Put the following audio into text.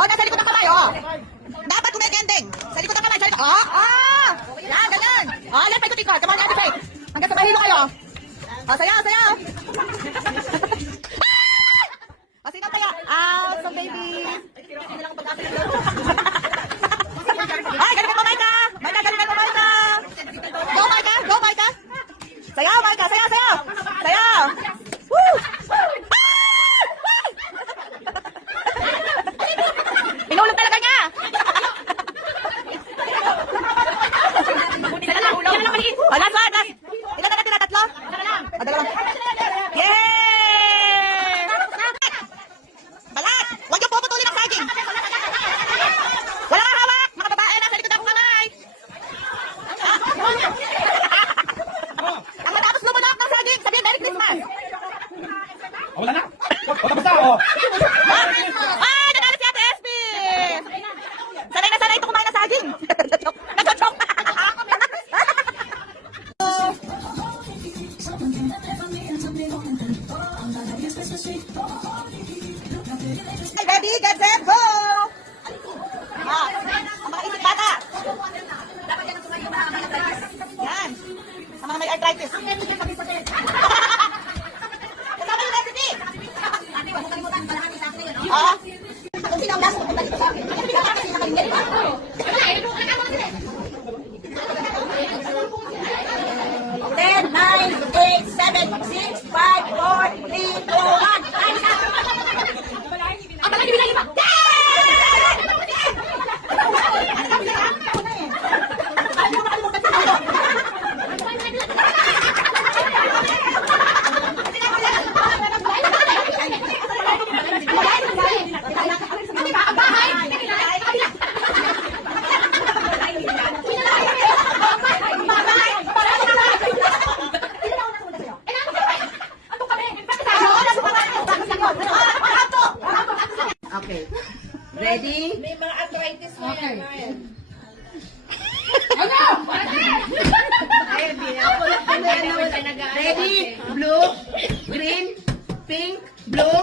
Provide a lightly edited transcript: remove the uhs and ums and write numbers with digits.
Oo, nasa likod ng kamay, oo. Dapat kumigending. Sa likod ng kamay, sa likod. Yan, ganyan. Yan, paikot-ikot. Come on, Ate Faith. Hanggang sa mahilo kayo. Sayaw, sayaw. Sino kaya? Awesome, baby. Ay, galing mo, Maika. Maika, galing mo, Maika. Go, Maika. Go, Maika. Sayaw, Maika. Sayaw, sayaw. Sayaw. Woo! Inulog talaga niya. Last one, last. Ilan na natin na? Tatlo? Dalawa. Yay! Balat! Huwag yung puputulin ang saging. Wala kang hawak. Mga babae, nasa likod akong kamay. Ang matapos lumunok ng saging, sabihin Merry Christmas. Wala na. Tapos na ako. Nanalo si Ate SB. Sanay na sanay ito kumain ng saging. Nag-joke. Ready, get set, go! Ang mga isip bata. Yan. Ang mga may arthritis. Kasama yung recipe. Kung sino ang last, punta dito sa akin. Kasi nakalingan pa. 10, 9, 8, 7, 6, 5, 4, 3, 2, 1. Ang balagi bilang iba. Okay. Ready? May mga arthritis mo yan. Ready? Blue, green, pink, blue,